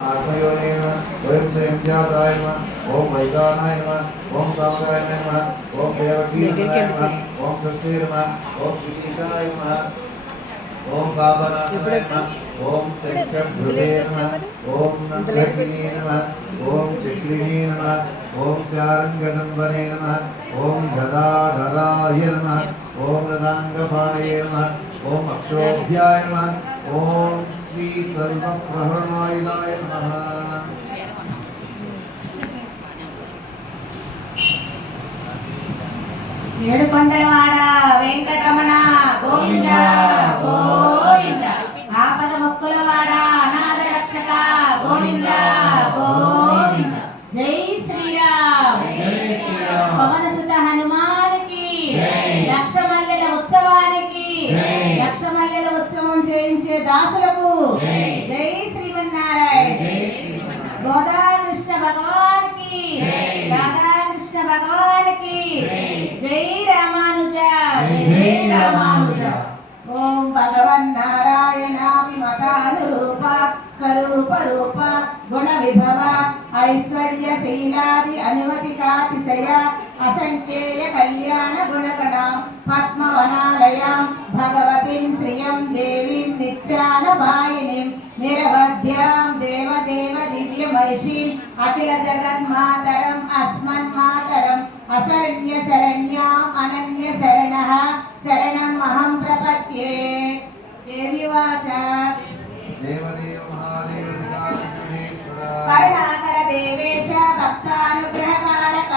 ఆత్మయోనే నమ ఓం సంధ్యాదాయ నమ ఓం వైదానాయ నమ ఓం సామగాయ నమ ఓం దేవకీర్ణాయ నమ ఓం సృష్టి నమ ఓం శుక్లీశాయ నమ ఓం పాపనాశనాయ నమ ఓం శంఖభృదే నమ ఓం నందగినే నమ ఓం చక్రిణే నమ ఓం శారంగదంబనే నమ ఓం గదాధరాయ నమ ఓం రదాంగపాణయే నమ ఓం అక్షోభ్యాయ నమ ఓం శ్రీ సర్వప్రహరణాయుధాయ నమ ఏడుకొండలవాడ వెంకటరమణ గోవింద గోవింద. ఆపద మొక్కులవాడ అనాథ రక్షక గోవింద. గోవింద. జై శ్రీరామ్. జై జై. లక్ష మల్లెల ఉత్సవం చేయించే దాసులకు జై. శ్రీమన్నారాయణ. గోదాకృష్ణ భగవానికి. రాధాకృష్ణ భగవానికి జై. రామానుజ జై రామానుజ. ఓం భగవన్ నారాయణాభిమతానురూప స్వరూప రూప గుణ విభవ ఐశ్వర్య శైలాది అనుమతికాతిశయ అసంఖ్యేయ కళ్యాణ గుణగణ పద్మవనాలయాం భగవతిం అఖిల జగన్మాతరం అస్మన్మాతరం అసరణ్య శరణ్యాం అనన్య శరణ శరణం అహం ప్రపత్యే దేవివాచ కరుణాకర దేవేశ భక్తానుగ్రహకారక